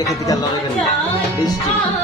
একে দিকে লড়াই বৃষ্টি